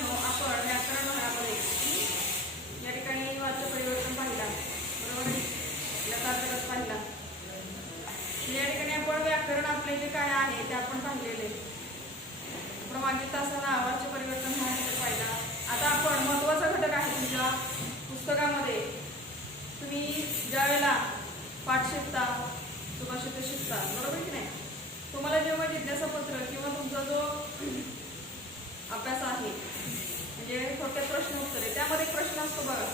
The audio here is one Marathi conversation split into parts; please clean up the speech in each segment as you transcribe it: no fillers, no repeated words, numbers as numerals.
मित्रांनो, आपण व्याकरण भागामध्ये या ठिकाणी वाच्य परिवर्तन पाहिला, बरोबर आहे, लकारार्थ पाहिला. या ठिकाणी आपण व्याकरण आपले जे काय आहे ते आपण पाहिलेले. मागील तासाला वाच्य परिवर्तन हा घटक पाहिला. आता आपण महत्त्वाचा घटक आहे तुमच्या पुस्तकामध्ये. तुम्ही ज्या वेळेला पाठ शिकता, सुभाषित शिकता, बरोबर की नाही, तुम्हाला जेव्हा जिज्ञासापत्र किंवा तुमचा जो अभ्यास आहे म्हणजे थोडक्यात प्रश्न उत्तर आहे, त्यामध्ये प्रश्न असतो बघा,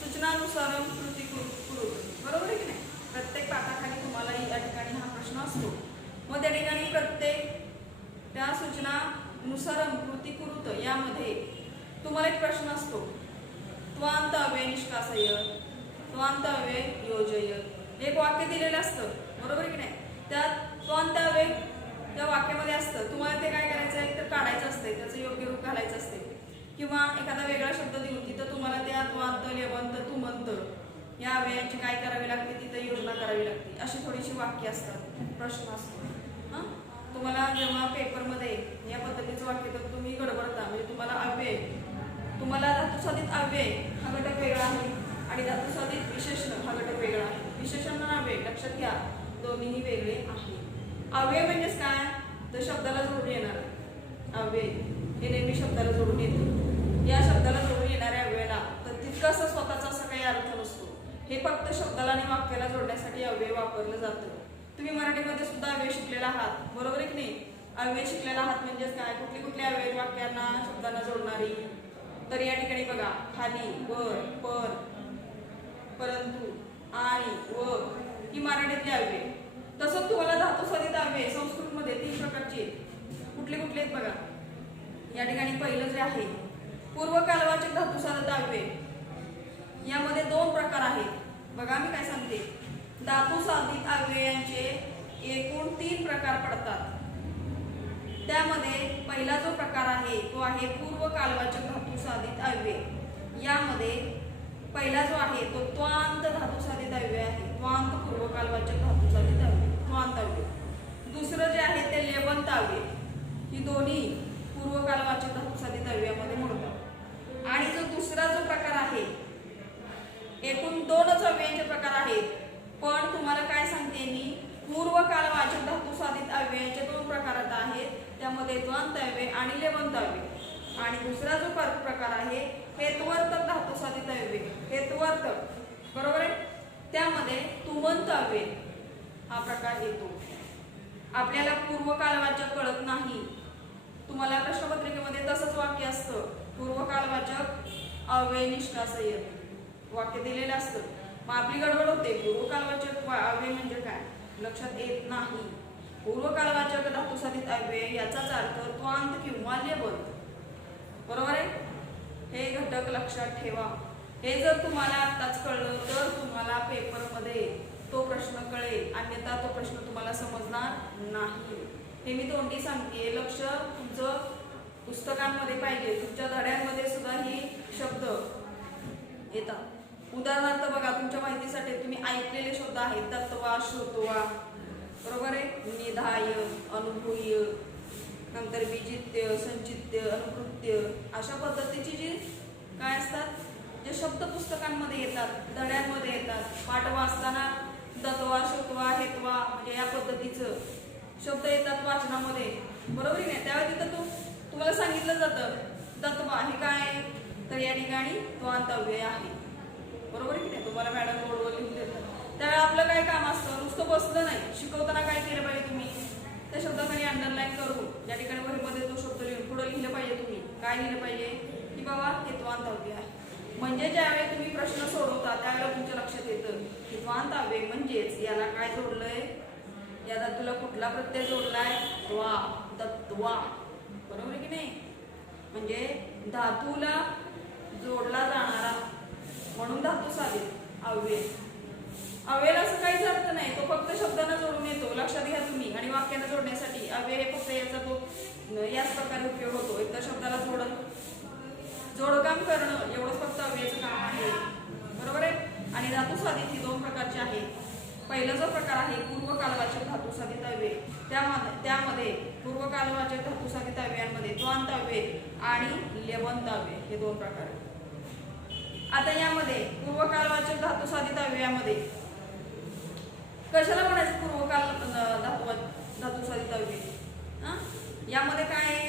सूचनानुसार कृती करू, बरोबर आहे की नाही. प्रत्येक पाठाखाली तुम्हाला या ठिकाणी हा प्रश्न असतो. मग त्या ठिकाणी प्रत्येक त्या सूचनानुसार कृती कुरुत यामध्ये तुम्हाला एक प्रश्न असतो, त्वांत अव्यय निष्कासय, त्वांत अव्यय योजय. एक वाक्य दिलेलं असतं, बरोबर की नाही. त्यात त्वांत अव्यय त्या वाक्यामध्ये असतं. तुम्हाला ते काय करायचं आहे तर काढायचं असते, त्याचं योग्य रूप घालायचं असते, किंवा एखादा वेगळा शब्द देऊन तिथं तुम्हाला त्या त्वांत, लेवंत, तुमंत या अव्ययांची काय करावी लागते, तिथं योजना करावी लागते. अशी थोडीशी वाक्य असतात, प्रश्न असतो. हां, तुम्हाला जेव्हा पेपरमध्ये या पद्धतीचं वाक्य तर तुम्ही गडबडता, म्हणजे तुम्हाला अव्यय, तुम्हाला धातुसाधित अव्यय हा घटक वेगळा आहे आणि धातुसाधित विशेषण हा घटक वेगळा आहे. विशेषण आणि अव्यय लक्षात घ्या, दोन्हीही वेगळे आहे. अव्यय म्हणजेच काय तर शब्दाला जोडून येणार अव्यय, हे नेहमी शब्दाला जोडून येते. या शब्दाला जोडून येणाऱ्या अव्ययाला तर तितकासा स्वतःचा असा काही अर्थ नसतो. हे फक्त शब्दाला आणि वाक्याला जोडण्यासाठी अव्यय वापरलं जातं. तुम्ही मराठीमध्ये सुद्धा अव्यय शिकलेला आहात, बरोबर आहे की नाही. अव्यय शिकलेला आहात म्हणजेच काय, कुठली कुठली अव्यय वाक्यांना शब्दांना जोडणारी. तर या ठिकाणी बघा, खाली, वर, पर, परंतु, आणि, व ही मराठीतली अव्यय. तसंच तुम्हाला धातुसाधित अव्यय संस्कृतमध्ये 3 प्रकारचे कुठले कुठले आहेत बघा. या ठिकाणी पहिलं जे आहे पूर्वकालवाचक धातुसाधित अव्यय, यामध्ये 2 प्रकार आहेत. बघा मी काय सांगते, धातुसाधित अव्ययांचे एकूण 3 प्रकार पडतात. त्यामध्ये पहिला जो प्रकार आहे तो आहे पूर्वकालवाचक धातुसाधित अव्यय. यामध्ये पहिला जो आहे तो त्वांत धातुसाधित अव्यय आहे. त्वांत पूर्वकालवाचक धातुसाधित अव्यय, त्वांत अव्यय. दुसरं जे आहे ते लेवंत अव्यय. ही दोन्ही पूर्वकालवाचक धातुसाधित अव्ययामध्ये मोडतात. आणि जो दुसरा जो प्रकार आहे, एकूण 2च अव्ययांचे प्रकार आहेत, पण तुम्हाला काय सांगते मी, पूर्वकालवाचक धातुसाधित अव्ययाचे 2 प्रकार आहेत. त्यामध्ये त्वांत अव्यय आणि लेवंत अव्यय. आणि दुसरा जो प्रकार आहे हेतुवर्तक धातुसाधित अव्यय, हेतुवर्तक, बरोबर आहे. त्यामध्ये तुमंत अव्यय हा प्रकार येतो. आपल्याला पूर्वकालवाचक कळत नाही, तुम्हाला प्रश्नपत्रिकेमध्ये तसंच वाक्य असतं, पूर्वकालवाचक अव्यय निष्कासय वाक्य दिलेलं असतं. मग आपली गडबड होते, पूर्वकालवाचक अव्यय म्हणजे काय लक्षात येत नाही. पूर्वकालवाचक धातुसाधित अव्यय याचाच अर्थ त्वांत किंवा लेवंत, बरोबर आहे. हे घटक लक्षात ठेवा. हे जर तुम्हाला आत्ताच कळलं तर तुम्हाला पेपरमध्ये तो प्रश्न कळेल, अन्यथा तो प्रश्न तुम्हाला समजणार नाही. हे मी तोंडी सांगते, लक्ष तुमचं पुस्तकांमध्ये पाहिजे. तुमच्या धड्यांमध्ये सुद्धा ही शब्द येतात. उदाहरणार्थ बघा, तुमच्या माहितीसाठी तुम्ही ऐकलेले शब्द आहेत, तत्वा, श्रुत्वा, बरोबर आहे, निधाय, अनुभूय, नंतर विजित्य, संचित्य, अनुकृत्य, अशा पद्धतीची जी काय असतात जे शब्द पुस्तकांमध्ये येतात, धड्यांमध्ये येतात. पाठ वाचताना दत्वा, श्रुत्वा, हेत्वा म्हणजे या पद्धतीचं शब्द येतात वाचनामध्ये, बरोबर आहे ना. त्यावेळी तिथं तुम्हाला सांगितलं जातं दत्वा हे काय तर या ठिकाणी त्वांत अव्यय आहे, बरोबर आहे की नाही. तुम्हाला मॅडम बोर्डवर लिहून देतात. त्यावेळी आपलं काय काम असतं, नुसतं बसलं नाही, शिकवताना काय केलं पाहिजे, तुम्ही त्या शब्दाखाली अंडरलाईन करून या ठिकाणी वहीमध्ये तो शब्द लिहून पुढे लिहिलं पाहिजे. तुम्ही काय लिहिलं पाहिजे की बाबा हे त्वांत अव्यय आहे. म्हणजे ज्यावेळी तुम्ही प्रश्न सोडवता त्यावेळेला तुमच्या लक्षात येतं की त्वांत अव्यय म्हणजेच याला काय जोडलंय, या धातूला कुठला प्रत्यय जोडलाय, त्वा, दत्वा, बरोबर आहे की नाही. म्हणजे धातूला जोडला जाणारा म्हणून धातुसाधित अव्यय. अव्ययाला असं काहीच अर्थ नाही, तो फक्त शब्दांना जोडून येतो, लक्षात घ्या तुम्ही. आणि वाक्यांना जोडण्यासाठी अव्यय हे फक्त याचा तो याच प्रकारे उपयोग होतो. एकदा शब्दाला जोडकाम करणं एवढंच फक्त अव्ययाचं काम आहे, बरोबर आहे. आणि धातुसाधित ही 2 प्रकारचे आहेत. पहिला जो प्रकार आहे पूर्वकालवाचक धातुसाधित अव्यय, त्यामध्ये पूर्व पूर्वकालवाचक धातुसाधित अव्ययांमध्ये त्वांत अव्यय आणि लेबंत अव्यय हे दोन प्रकार आहेत। आता यामध्ये पूर्वकालवाचक धातुसाधित अव्ययामध्ये कशाला म्हणायचं पूर्वकाल धातुसाधित अव्यय? यामध्ये काय आहे?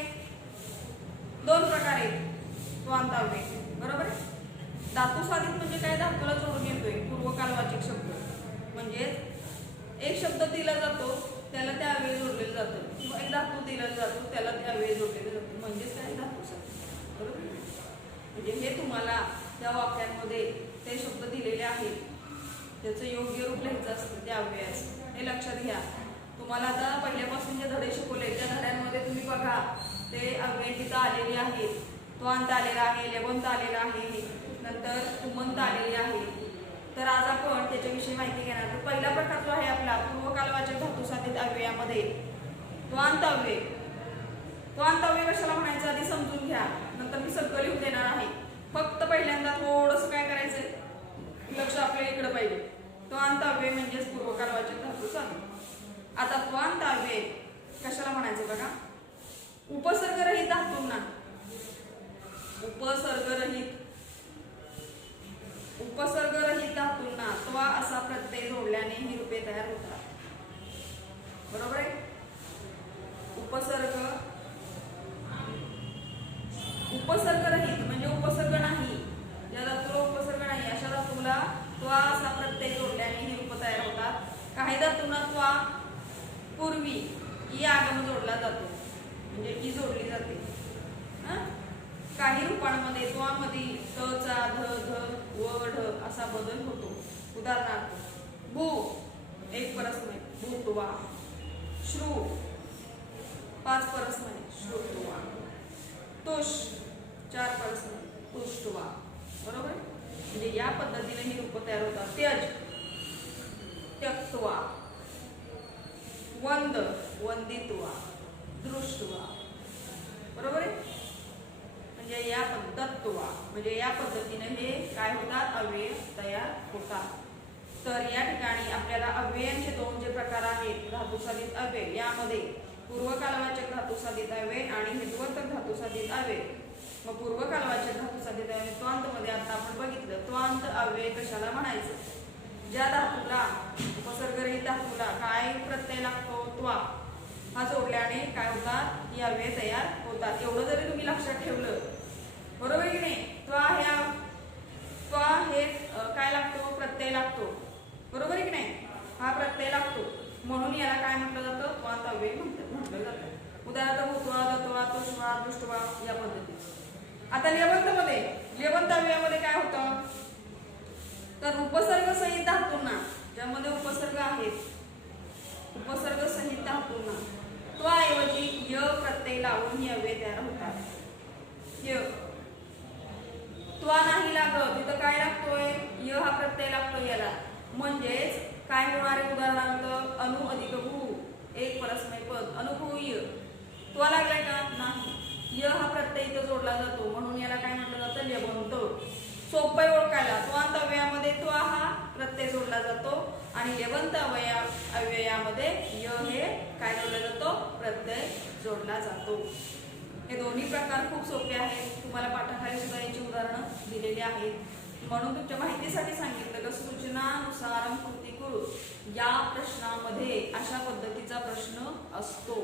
दोन प्रकार आहेत त्वांत अव्यय, बरोबर आहे? धातुसाधित म्हणजे काय? धातूला जोडून येतोय पूर्वकालवाचक शब्द, म्हणजे एक शब्द दिला जातो त्याला त्या अव्यय जोडलेलं जातं, किंवा एक धातू दिला जातो त्याला त्या अव्यय जोडलेलं जातं, म्हणजेच काय? धातुसाधित, बरोबर? म्हणजे हे तुम्हाला त्या वाक्यांमध्ये ते शब्द दिलेले आहेत त्याचं योग्य रूप लिहायचं असतं त्या अव्ययाचं, हे लक्षात घ्या। तुम्हाला आता पहिल्यापासून जे धडे शिकवले त्या धड्यांमध्ये तुम्ही बघा ते अव्यय तिथं आलेले आहेत, त्वांत आलेला आहे, लेबंत आलेला आहे, नंतर तुमंत आलेले आहे। तर आज आपण त्याच्याविषयी माहिती घेणार। तर पहिला प्रकार जो आहे आपला पूर्वकालवाचक धातुसाधित अव्ययामध्ये त्वांत अव्यय। त्वांत अव्यय कशाला म्हणायचं आधी समजून घ्या, नंतर मी सगळं लिहून देणार आहे। फक्त पहिल्यांदा थोडंसं काय करायचंय, लक्ष आपल्या इकडे पाहिजे। त्वांत अव्यय म्हणजेच पूर्वकालवाचक धातुसाधित। आता त्वांत अव्यय कशाला म्हणायचं बघा, उपसर्गरहित धातूंना, उपसर्गरहित धातूंना त्वा असा प्रत्यय जोडल्याने ही रूपे तयार होतात, बरोबर आहे? उपसर्गरहित म्हणजे उपसर्ग नाही, ज्या धातूला उपसर्ग नाही अशा धातूला त्वा असा प्रत्यय जोडल्याने ही रूप तयार होतात। काही धातूंना त्वा पूर्वी ई आगम जोडला जातो, म्हणजे ई जोडली जाते। काही रूपांमध्ये त्वामध्ये त चा ध ध व ढ असा बदल होतो। उदाहरणार्थ भू एक परस्मै भूत्वा, श्रु 5 परस्मै श्रुत्वा, तुष 4 परस्मै तुष्ट्वा, बरोबर? म्हणजे या पद्धतीने ही रूप तयार होतात। त्यज त्यक्त्वा, वंद वंदित्वा, दृष्ट्वा, बरोबर आहे? म्हणजे या पद्धत्वा म्हणजे या पद्धतीने हे काय होतात? अव्यय तयार होतात। तर या ठिकाणी आपल्याला अव्ययांचे दोन जे प्रकार आहेत धातुसाधित अव्यय, यामध्ये पूर्वकालवाचक धातुसाधित अव्यय आणि हेतुवर्तक धातुसाधित अव्यय। मग पूर्वकालवाचक धातुसाधित अव्यय त्वांत मध्ये आता आपण बघितलं त्वांत अव्यय कशाला म्हणायचं? ज्या धातूला उपसर्गरहित धातूला काय प्रत्यय लागतो? त्वा हा जोडल्याने काय होतात? ही अव्यय तयार होतात। एवढं जरी तुम्ही लक्षात ठेवलं, बरोबर की नाही? त्वा हे काय लागतो? प्रत्यय लागतो, बरोबर की नाही? हा प्रत्यय लागतो म्हणून याला काय म्हटलं जातं? त्वांत अव्यय म्हटलं जातं। उदाहरणार्थ भूत्वा, दत्वा, तुष्ट्वा, दृष्ट्वा या पद्धतीने। आता लेबंत अव्ययामध्ये काय होतं? तर उपसर्ग सहित धातूंना, ज्यामध्ये उपसर्ग आहेत, उपसर्ग सहित धातूंना त्वा ऐवजी य प्रत्यय लावून ही अव्यय तयार होतात। य त्वा नाही लागत, तिथं काय लागतोय? य हा प्रत्यय लागतो याला, म्हणजेच काय होणार आहे? उदाहरणार्थ अनु अधिक भू एक परस्मै पद अनुभूय, त्वा लागलाय का? नाही, य हा प्रत्यय इथं जोडला जातो म्हणून याला काय म्हटलं जातं? लेबंत। सोपं ओळखायला त्वांत अव्ययामध्ये त्वा हा प्रत्यय जोडला जातो आणि लेबंत अव्ययामध्ये य हे काय जोडला जातो? प्रत्यय जोडला जातो। हे दोन्ही प्रकार खूप सोपे आहेत, तुम्हाला पाठाखाली सुद्धा याची उदाहरणं दिलेली आहेत, म्हणून तुमच्या माहितीसाठी सांगितलं। सूचनानुसार कृती करू या प्रश्नामध्ये अशा पद्धतीचा प्रश्न असतो।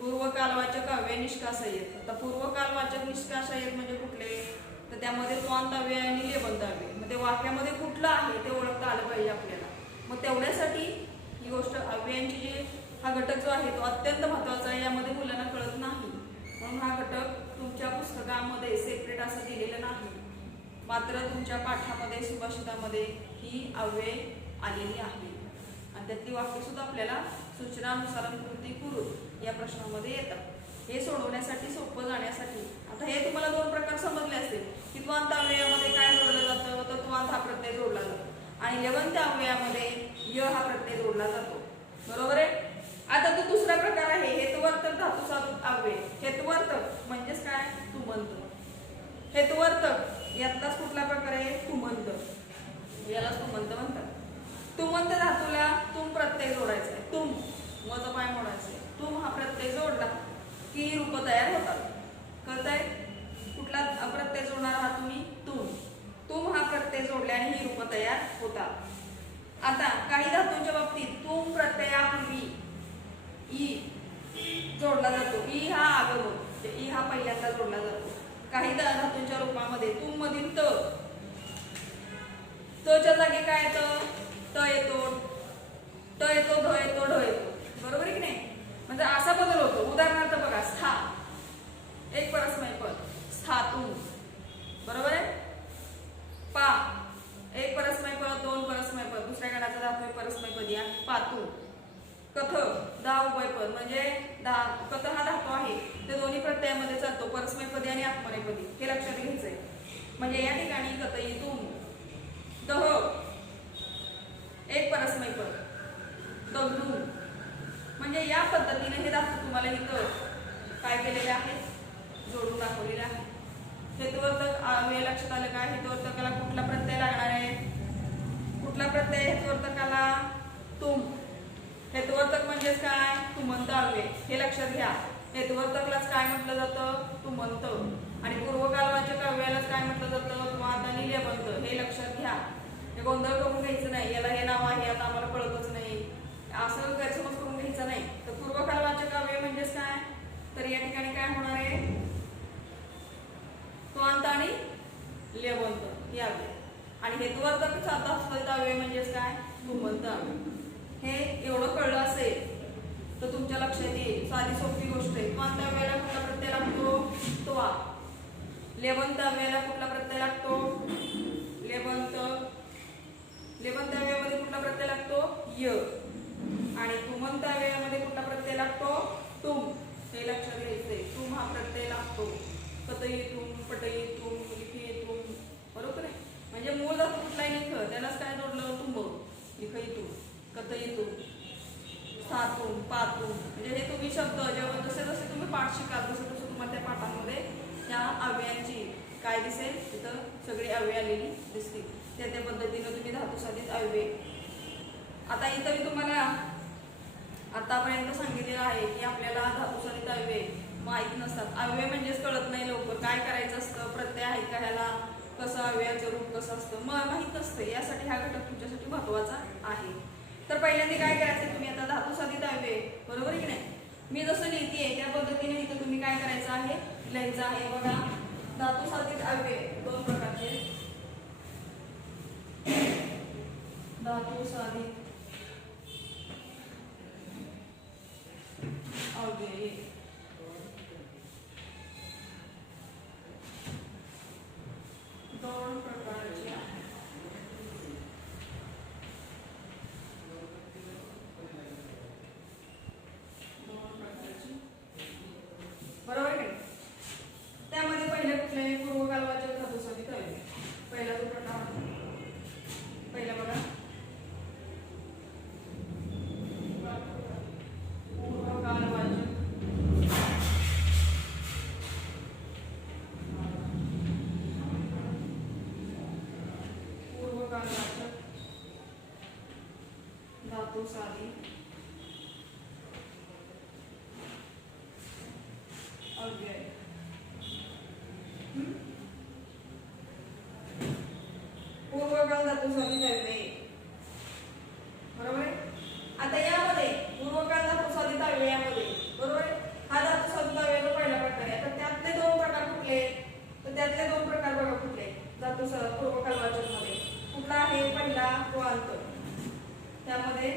पूर्वकालवाचक अव्यय निष्कासयत। आता पूर्वकालवाचक निष्कासयत म्हणजे कुठले? तर त्यामध्ये त्वांत अव्यय आणि लेबंत अव्यय, मग ते वाक्यामध्ये कुठलं आहे ते ओळखता आलं पाहिजे आपल्याला। मग तेवढ्यासाठी ही गोष्ट अव्ययांची जे हा घटक जो आहे तो अत्यंत महत्त्वाचा आहे, यामध्ये मुलांना कळत नाही म्हणून हा घटक तुमच्या पुस्तकामध्ये सेपरेट असं दिलेलं नाही, मात्र तुमच्या पाठामध्ये सुभाषितामध्ये ही अव्यय आलेली आहे आणि त्यातली वाक्य सुद्धा आपल्याला सूचनानुसार कृती करू या प्रश्नामध्ये येतात। हे सोडवण्यासाठी सोपं जाण्यासाठी आता हे तुम्हाला दोन प्रकार समजले असतील की त्वांत अव्ययामध्ये काय जोडलं जातं? तर त्वांत हा प्रत्यय जोडला जातो आणि लेबंत अव्ययामध्ये य हा प्रत्यय जोडला जातो, बरोबर आहे? आता तो दुसरा प्रकार आहे हेतुवर्तक धातुसाधित अव्यय। हेतुवर्तक म्हणजेच काय? तुमंत। हेतुवर्तक यातलाच कुठला प्रकार आहे? तुमंत, यालाच तुमंत म्हणतात। तुमंत धातूला तुम प्रत्यय जोडायचा आहे। तुम मचा पाय मोडायचे. तुम हा प्रत्यय जोडला की रूप तयार होतात. कळतंय? कुठला प्रत्यय जोडणार आहात तुम्ही? तुम. तुम हा प्रत्यय जोडल्याने ही रूप तयार होतात. आता काही धातूंच्या बाबतीत तुम प्रत्ययापूर्वी ई जोडला जातो. ई हा आगमन, ई हा पहिल्यांदा जोडला जातो. काही धातूंच्या रूपामध्ये तुम मधील त च्या जागी काय येतं? त येतो, ट येतो, ध येतो, ढ येतो. बरोबर आहे की नाही? म्हणजे असा बदल होतो. उदाहरणार्थ बघा, स्था एक परस्मै पद, स्थातू. बरोबर आहे? पा एक परस्मै पद, दोन परस्मै पद, दुसऱ्या गणाचा धातू परस्मै पदी आहे पातू. कथ 10 उभयपद, म्हणजे कथ हा धातू आहे ते दोन्ही प्रत्ययामध्ये चालतो, परस्मैपदी आणि आत्मनेपदी. हे लक्षात घ्यायचंय. म्हणजे या ठिकाणी कथयितुम दह एक परस्मैपद, दगडू. म्हणजे या पद्धतीने हे धातू तुम्हाला इथं काय केलेले आहे? जोडून दाखवलेले आहे. हेतुवर्तक अव्यय लक्षात आलं का? हेतुवर्तकाला कुठला प्रत्यय लागणार आहे? कुठला प्रत्यय हेतुवर्तकाला? तुम. हेतुवर्तक म्हणजेच काय? तुमंत अव्यय. हे लक्षात घ्या. हेतुवर्तकलाच काय म्हटलं जातं? तुमंत. आणि पूर्वकालवाचक अव्ययालाच काय म्हटलं जातं? त्वांत आणि लेबंत. हे लक्षात घ्या. हे गोंधळ करून घ्यायचं नाही. याला हे नाव आहे आता आम्हाला कळतच नाही असं गैरसमज करून घ्यायचा नाही. तर पूर्वकालवाचक अव्यय म्हणजेच काय? तर या ठिकाणी काय होणार आहे? त्वांत आणि लेबंत हे अव्यय. आणि हेतुवर्तक साधा अव्यय म्हणजेच काय? तुमंत अव्यय. हे एवढं कळलं असेल तर तुमच्या लक्षात येईल. साधी सोपी गोष्ट आहे. त्वांत अव्ययाला कुठला प्रत्यय लागतो? त्वा. लेबंत अव्ययाला कुठला प्रत्यय लागतो? लेबंत. लेबंत अव्ययामध्ये कुठला प्रत्यय लागतो? य. आणि तुमंत अव्ययामध्ये कुठला प्रत्यय लागतो? तुम. हे लक्षात घ्यायचंय. तुम हा प्रत्यय लागतो. कथयितुम, पठयितुम, लिखयितुम. बरोबर आहे? म्हणजे मूळ धातू कुठलाही लिख त्यालाच काय जोडलं? तुम. लिखयितुम, कथयितुम, स्थातुम, पातुम. म्हणजे हे तुम्ही शब्द जेव्हा जसे जसे तुम्ही पाठ शिकाल तसे तसं तुम्हाला त्या पाठांमध्ये या अव्ययांची काय दिसेल? तिथं सगळी अव्यय आलेली दिसतील. त्या पद्धतीनं तुम्ही धातुसाधित अव्यय. आता इथं मी तुम्हाला आतापर्यंत सांगितलेलं आहे की आपल्याला धातुसाधित अव्यय माहीत नसतात. अव्यय म्हणजेच कळत नाही लवकर. काय करायचं असतं? प्रत्यय आहेत का ह्याला? कसं अव्ययाचं रूप कसं असतं माहीत नसतं. यासाठी हा घटक तुमच्यासाठी महत्वाचा आहे. तर पहिल्यांदा काय करायचं? तुम्ही आता धातुसाधित अव्यय, बरोबर आहे की नाही? मी जसं लिहितेय त्या पद्धतीने इथं तुम्ही काय करायचं आहे? लिहायचं आहे. बघा, धातुसाधित अव्यय दोन प्रकारचे. धातुसाधित अव्यय दोन प्रकारचे आहेत. बरोबर आहे? त्यामध्ये पहिले कुठले? पूर्वकालवाचक धातुसाधित अव्यय. पहिला जो प्रकार पहिला बघा, पूर्वकालवाचक धातुसाधित अव्यय. पूर्वकाल धातुसाधित अव्यय. बरोबर आहे? आता यामध्ये पूर्वकाल धातुसाधित अव्ययामध्ये, बरोबर आहे, हा धातुसाधित अव्ययाचा पहिला प्रकार आहे. आता त्यातले दोन प्रकार कुठले? तर त्यातले दोन प्रकार बघा कुठले पूर्वकालवाचक मध्ये. कुठला आहे? पहिला त्वांत. त्यामध्ये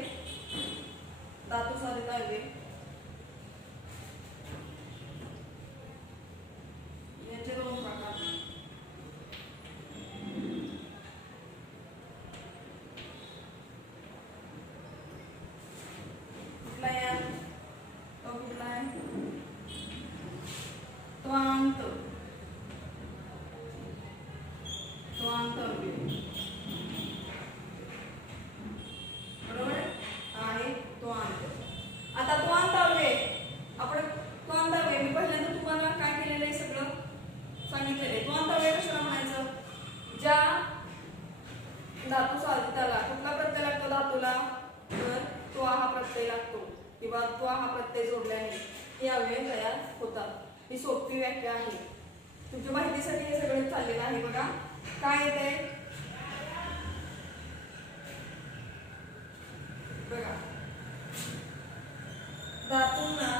धातुसाधित अव्यय याचे दोन प्रकार. जोडल्याने हे अवयव तयार होतात. ही सोपी व्याख्या आहे. तुमच्या माहितीसाठी हे सगळं चाललेलं आहे. बघा काय येते बघा. धातूंना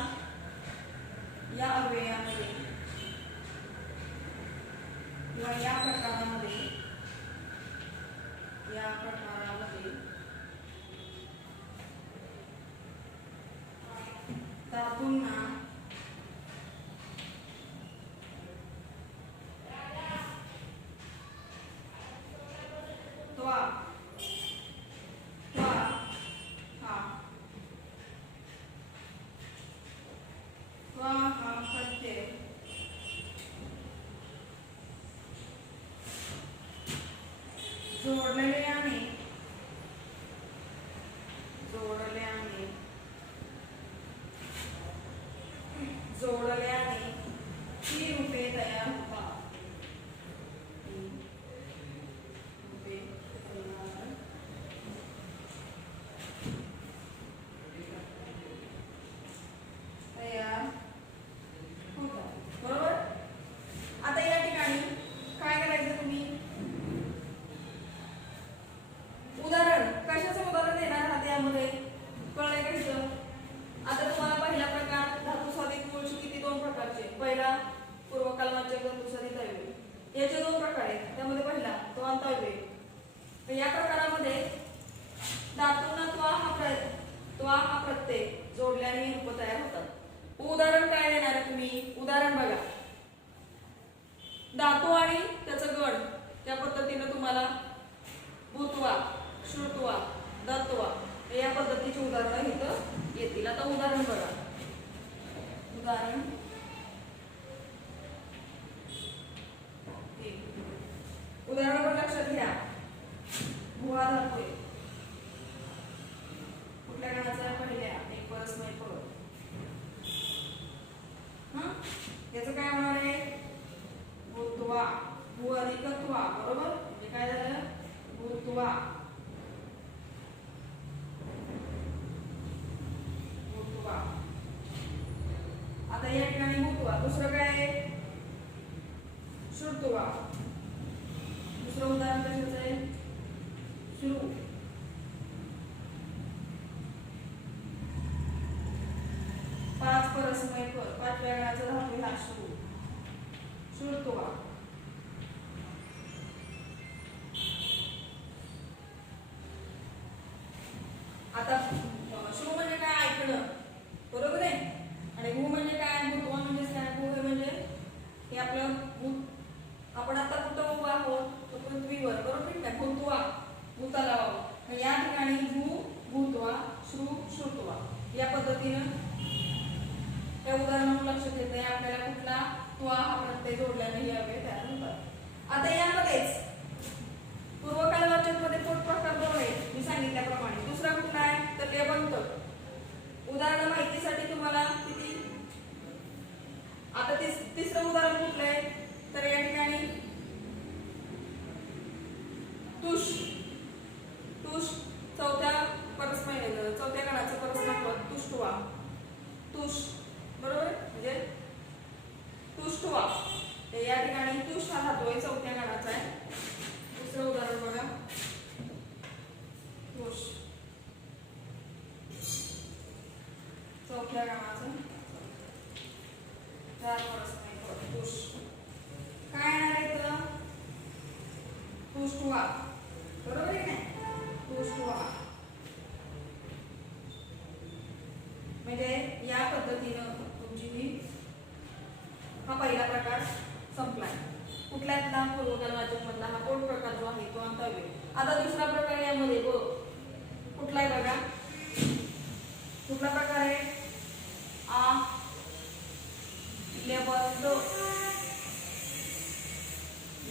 या अवयवामध्ये किंवा या प्रकारामध्ये धातूंना त्वा हा प्रत्यय जोडल्याने ही रूपे तयार होतात. बरोबर. आता या ठिकाणी काय करायचं तुम्ही उदाहरण कशाचं उदाहरण देणार आहात यामध्ये कळलंय का इथं. आता तुम्हाला पहिला प्रकार धातू साधित मूळशी किती दोन प्रकारचे. पहिला पूर्वकालवाचक धातू साधित अवयव याचे दोन प्रकार आहेत. त्यामध्ये पहिला तो अंतअवयव. तर या प्रकारामध्ये धातूंना त्वा हा प्रत्यय जोडल्याने रूप तयार होतात. उदाहरण काय देणार आहे तुम्ही. उदाहरण बघा. धातू आणि त्याचं गण त्या पद्धतीने तुम्हाला भूत्वा, श्रुत्वा, दत्वा या पद्धतीची उदाहरणं इथं येतील. आता उदाहरण बघा. उदाहरण लक्षात घ्या. भुवा धातू आहे. कुठल्या गणाचा पहिल्या एक परस्मय पद. याचं काय होणार आहे भूत्वा. भू अधिक त्वा. बरोबर. म्हणजे काय झालं भूत्वा. आता या ठिकाणी भूत्वा. दुसरं काय आहे श्रुत्वा. दुसरं उदाहरण कशाचं आहे श्रु. पाच परस्मय पद. पाचव्या गणाचा धातू हा श्रु. श्रुत्वा. आता श्रु म्हणजे काय ऐकणं. बरोबर आहे. आणि भू म्हणजे काय भूत्वा म्हणजे काय. भू म्हणजे हे आपलं भूत. आपण आता कुठं उभं आहोत तो पृथ्वीवर. बरोबर आहे. भूत्वा भूताला. या ठिकाणी भू भूत्वा श्रु श्रुत्वा या पद्धतीनं त्या उदाहरणावर लक्षात येते आपल्याला कुठला त्वा हा प्रत्यय जोडल्याने हे अवयव तयार होतात. आता यामध्येच पूर्वकालवाचक मध्ये पोट प्रकार दोन आहेत मी सांगितल्याप्रमाणे. दुसरा कुठला आहे तर लेबंत. उदाहरण माहितीसाठी तुम्हाला किती. आता तिसरं उदाहरण कुठलं आहे तर या ठिकाणी तुष. तुष चौथ्या गणाचं परस्मय पद तुष्टवा. तुष. बरोबर. म्हणजे तुष्टवा या ठिकाणी तुष हा धातू आहे चौथ्या गणाचा आहे. दुसरं उदाहरण बघा. तुष चौथ्या गणाचं चार परस्मय पद तुष. काय येणार आहे तर तुष्टवा. बरोबर आहे ना. तुष्टवा म्हणजे या पद्धतीनं तुमची ही हा पहिला प्रकार संपलाय. कुठल्यातला पूर्वकालवाचक मधला हा कोण प्रकार जो आहे तो अंतअवयव. आता दुसरा प्रकार यामध्ये कुठला आहे बघा. कुठला प्रकार आहे आ लेबंत.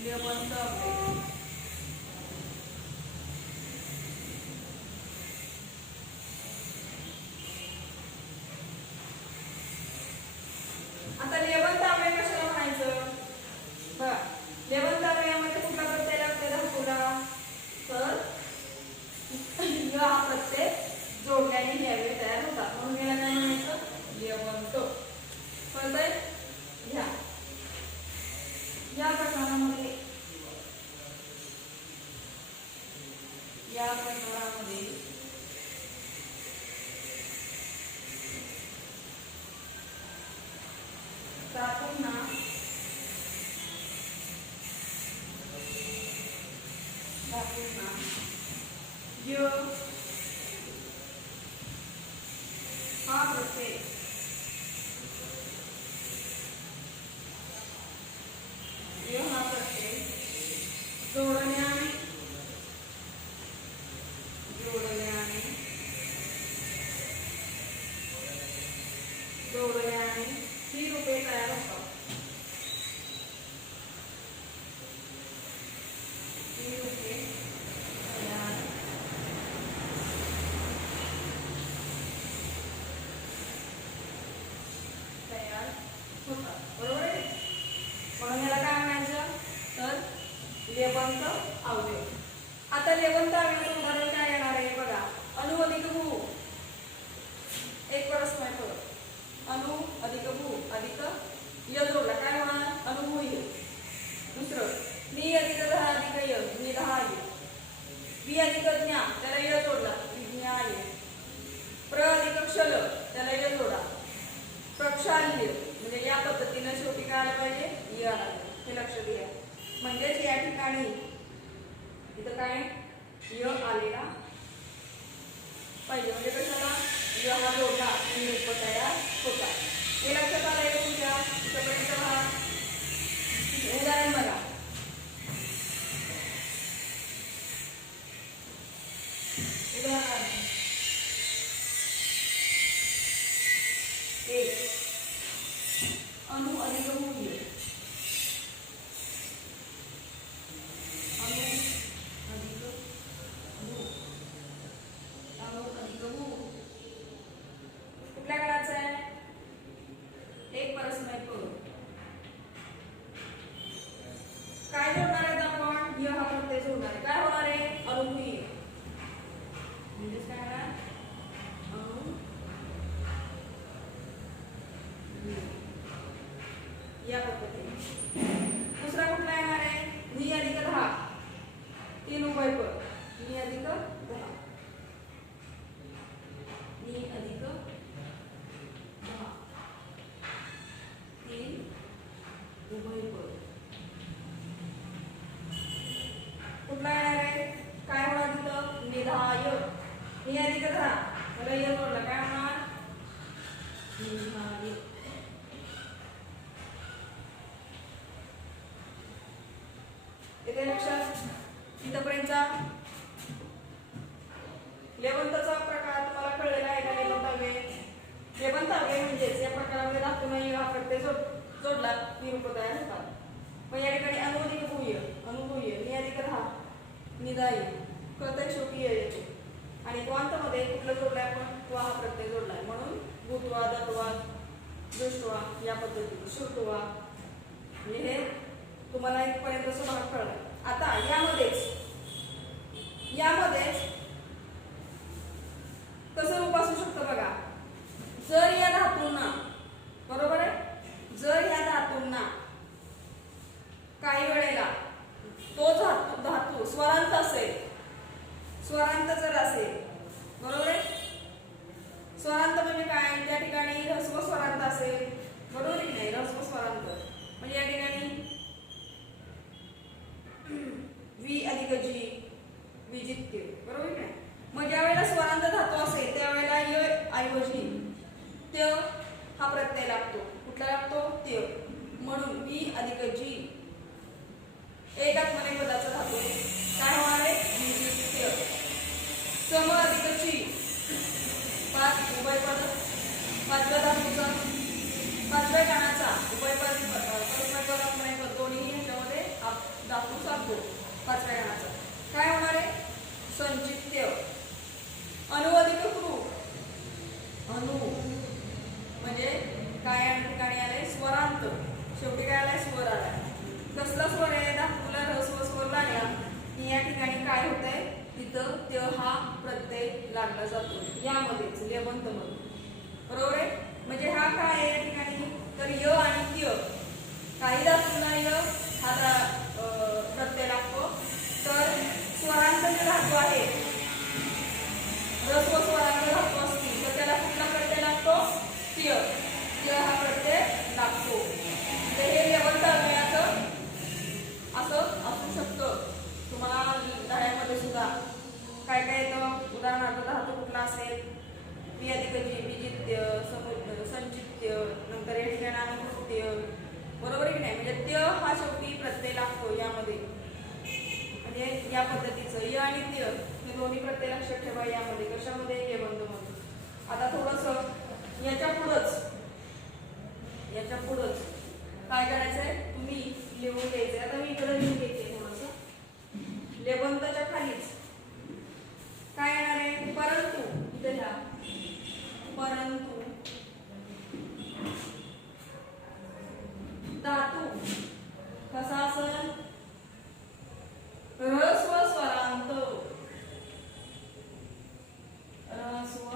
लेबंत अवयव. आता लेबंत अवयव कशाला म्हणायचं बघा. लेबंत अवयवामध्ये कुठला प्रत्यय लागतो धातूला तर हा प्रत्यय जोडल्याने हे अवयव तयार होतात. म्हणून याला काय धातूंना य हा प्रत्यय जोडण्याने ही रूपे तयार होतात. ही रूपे तयार होतात. बरोबर आहे. म्हणून याला काय म्हणायचं तर लेबंत अवयव. आता लेबंत अवयवाचं उदाहरण काय येणार आहे बघा. अणु अधिक भू एक परस्पर पद अणु अधिक भू अधिक य जोडला काय होणार अनुभूय. दुसरं नि अधिक दहा अधिक य निधाय. वि अधिक ज्ञा त्याला य जोडला विज्ञाय. प्र अधिक क्षल त्याला य जोडा प्रक्षाल्य. म्हणजे या पद्धतीने शेवटी काय आलं पाहिजे य आला हे लक्ष द्या. म्हणजेच या ठिकाणी इथं काय य आलेला पाहिजे. म्हणजे कशाला य हा जोडला की रूप तयार होता. हे लक्षात आलंय तुमच्या इथपर्यंत पहा. उदाहरण बघा. उदाहरण एक अणु अधिक मूल्य कुठल्या गणाचं आहे एक परस्मय पद. काय जोडणार आहे आपण य हा प्रत्यय जोडणार आहे. काय होणार आहे अनुभूय. म्हणजेच काय होणार या पद्धतीने. दुसरा कुठला येणार आहे नि अधिक 10 तीन उभय पद. नि अधिक 10 नि अधिक 10 तीन उभय पद. कुठला येणार आहे काय होणार तिथं निधाय. नि अधिक 10 मला य जोडला काय होणार निधाय. इथे लक्षात इथपर्यंतचा लेवंतचा प्रकार तुम्हाला कळलेला आहे का. लेवंत अवयव म्हणजेच या प्रकारामध्ये धातून य हा प्रत्यय जोडला की रूप तयार होतात. मग या ठिकाणी अनुभूय नि अधिक 10 निधाय कळतंय शेवटी य येते. आणि क्वांतमध्ये कुठलं जोडलंय आपण त्वा हा प्रत्यय जोडलाय. म्हणून भूत्वा दत्वा दृष्टवा या पद्धतीने श्रुतवा. म्हणजे हे तुम्हाला इथपर्यंत भाग कळला. आता यामध्येच कसं रूप असू शकतं बघा. जर या धातूंना बरोबर आहे जर या धातूंना काही वेळेला तो धातू स्वरांत असेल स्वरांत जर असेल बरोबर आहे. स्वरांत म्हणजे काय त्या ठिकाणी ह्रस्व स्वरांत असेल बरोबर की नाही. ह्रस्व स्वरांत म्हणजे या ठिकाणी वि अधिक जी विजित्य बरोबर की नाही. मग ज्या वेळेला स्वरांत धातू असेल त्यावेळेला य ऐवजी त्य हा प्रत्यय लागतो. कुठला लागतो त्य. म्हणून वि अधिक जी एक आत्मनेय पदाचा धातू काय होणार आहे विजित्य. सम अधिक ची 5 उभय पद 5व्या धातूचा 5व्या गणाचा उभय पद परस्मय पद आत्मनेय पद दोन्ही ह्याच्यामध्ये धातू साधतो 5व्या गणाचा. काय होणार आहे संचित्य. अणु अधिक क्रू अणु म्हणजे काय या ठिकाणी आले स्वरांत. शेवटी काय आलाय स्वर आलाय. कसला स्वर आहे धातूला ह्रस्व स्वर लागला की या ठिकाणी काय होतंय तिथं त्य हा प्रत्यय लागला जातो. यामध्येच लेबंत मध्ये बरोबर आहे. म्हणजे हा काय आहे या ठिकाणी तर य आणि त्य काही धातूंना य हा प्रत्यय लागतो. तर स्वरांत जे धातू आहे ह्रस्व स्वरांत धातू असतील तर त्याला कुठला प्रत्यय लागतो त्य. त्य हा प्रत्यय लागतो. तुम्हाला धड्यामध्ये सुद्धा काय काय येतं. उदाहरणार्थ धातू कुठला असेल, पी अधिक जी, विजित्य, संचित्य, नंतर या ठिकाणी अनुकृत्य, बरोबर आहे की नाही. म्हणजे त्य हा शेवटी प्रत्यय लागतो यामध्ये. म्हणजे या पद्धतीचं य आणि त्य हे दोन्ही प्रत्यय लक्षात ठेवा यामध्ये. कशामध्ये? लेबंदमध्ये. आता थोडंसं याच्या पुढंच काय करायचंय तुम्ही लिहून घ्यायचंय. आता मी इकडे लिहून घ्यायचे थोडंसं. लेबंदच्या खालीच काय येणार आहे? परंतु. इथे लिहा परंतु धातू कसा असेल? ह्रस्व स्वरांत. ह्रस्व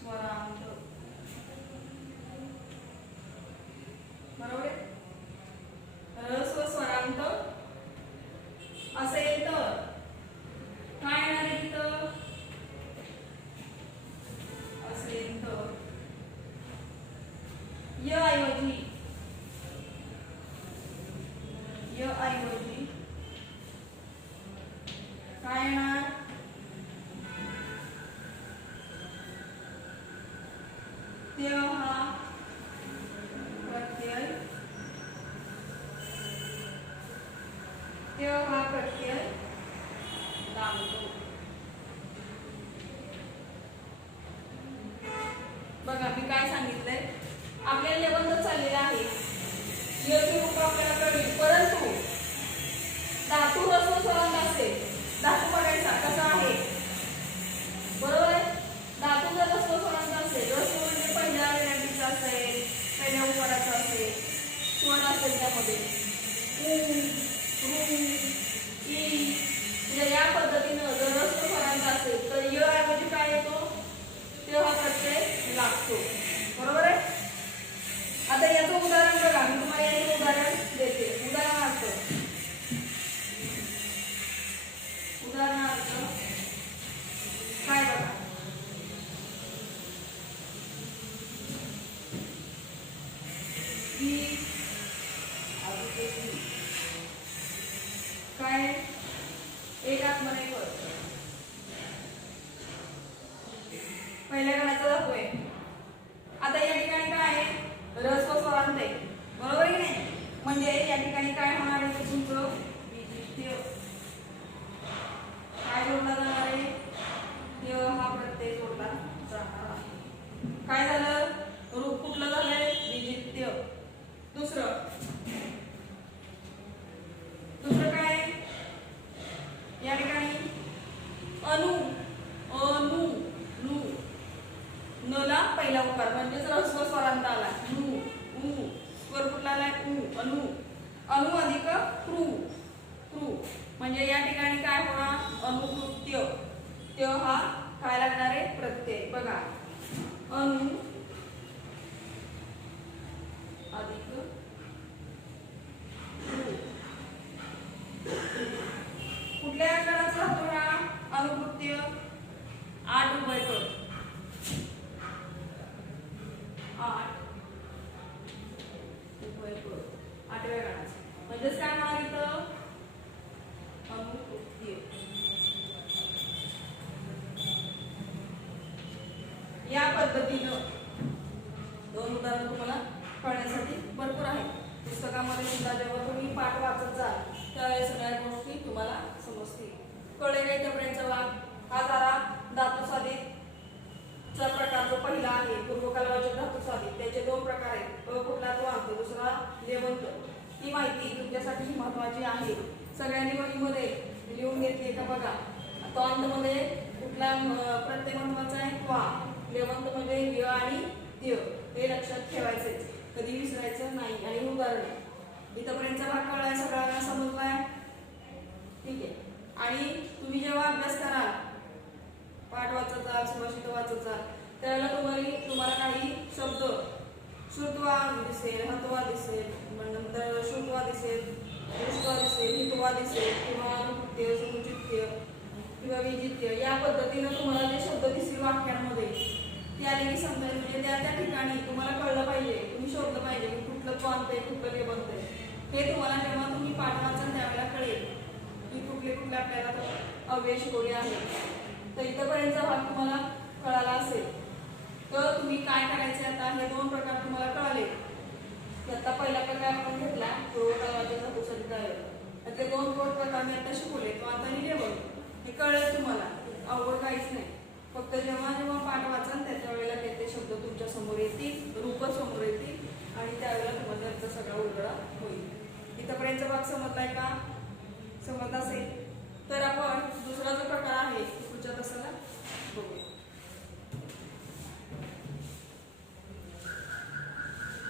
स्वरांत. बरोबर आहे. ह्रस्व स्वरांत असेल तर काय येणार आहे तिथं? असेल तर य ऐवजी काय येणार? त्य हा प्रत्यय लागतो. बघा मी काय सांगितलंय. आपल्याला लेवल चाललेलं आहे. यची रूप आपल्याला कळली. परंतु धातू ह्रस्व स्वरांत असेल. धातू बघायचा कसा आहे. बरोबर आहे. धातू जर ह्रस्व स्वरांत असेल, ह्रस्व म्हणजे पहिल्या विरांतीचा असेल, पहिल्या उकाराचा असेल, स्वर असेल त्यामध्ये उ, ऋ, ई. म्हणजे या पद्धतीनं जर ह्रस्व स्वरांत असेल तर य ऐवजी काय येतो? त्य हा प्रत्यय लागतो. बरोबर आहे. आता याचं उदाहरण बघा. मी तुम्हाला याचं उदाहरण देते. उदाहरणार्थ काय बघा. काय एक आत्मने पहिल्या गणाचा दाखवूय. आता या ठिकाणी काय आहे? ह्रस्व स्वरांत आहे. बरोबर आहे की नाही. म्हणजे या ठिकाणी काय होणार आहे? तुमचं विजित्य काय जोडला जाणार आहे? त्य हा प्रत्यय जोडला जाणार आहे. काय झालं? रूप कुठलं झालंय? विजित्य. दुसरं काय या ठिकाणी? अनु. नला पहिला उकार म्हणजे ह्रस्व स्वरांत आला. नु, उ. स्वर कुठला आलाय? उ. अनु अधिक कृ. म्हणजे या ठिकाणी काय होणार? अनुकृत्य. त्य हा काय लागणार आहे? प्रत्यय. बघा अनु अधिक कुठल्या गणाचा राहतो हा अनुकृत्य? 8 उभयपद. 8व्या गणाचा. म्हणजेच काय म्हणाल इथं? अनुकृत्य. या पद्धतीनं दोन उदाहरण तुम्हाला कळण्यासाठी भरपूर आहेत. पुस्तकामध्ये सुद्धा जेव्हा तुम्ही पाठ वाचत जाल त्यावेळेस सगळ्या गोष्टी तुम्हाला समजतील. कळलेला इथपर्यंतचा भाग हा जरा धातू साधित चा प्रकार जो पहिला आहे पूर्वकालवाचक धातू साधित. त्याचे दोन प्रकार आहेत. कुठला तो आणतो, दुसरा लेवंत. ही माहिती तुमच्यासाठी महत्त्वाची आहे. सगळ्यांनी वहीमध्ये लिहून घेतली का बघा. तोंडमध्ये कुठला प्रत्यय महत्त्वाचा आहे? त्वा. लेवंत म्हणजे य आणि त्य. हे लक्षात ठेवायचे, कधी विसरायचं नाही. आणि उदाहरण इथपर्यंतचा भाग कळलाय, सगळ्यांना समजलाय? ठीक आहे. आणि तुम्ही जेव्हा अभ्यास कराल, पाठ वाचत जाल, सुभाषित वाचत जाल, त्यावेळेला तुम्हाला काही शब्द श्रुत्वा दिसेल, हत्वा दिसेल, नंतर श्रुत्वा दिसेल, दृष्ट्वा दिसेल, हितवा दिसेल, किंवा अनुकृत्य, समुचित्य किंवा विजित्य. या पद्धतीनं तुम्हाला जे शब्द दिसतील वाक्यांमध्ये ते आले की समजायला. म्हणजे त्या ठिकाणी तुम्हाला कळलं पाहिजे, तुम्ही शोधलं पाहिजे की कुठलं तो आणतंय, कुठलं ते बनतंय. हे तुम्हाला जेव्हा तुम्ही पाठ वाचाल त्यावेळेला कळेल की कुठले कुठले आपल्याला अव्यय शिकवले आहेत. तर इथंपर्यंतचा भाग तुम्हाला कळाला असेल. तर तुम्ही काय करायचे आता, हे दोन प्रकार तुम्हाला कळाले. आता पहिला प्रकार आपण घेतला पूर्वकाळाचा धातुसंधिकाय. ते दोन प्रकार मी आता शिकवले तो आता लिहिले बघ. हे कळलं तुम्हाला, अवघड काहीच नाही. फक्त जेव्हा जेव्हा पाठ वाचाल त्याच्या वेळेला ते शब्द तुमच्या समोर येतील, रूप समोर येतील आणि त्यावेळेला तुम्हाला त्याचा सगळा उलगडा होईल. इथंपर्यंतचा भाग समजलाय का? समजला असेल तर आपण दुसरा जो प्रकार आहे पुढच्या तासाला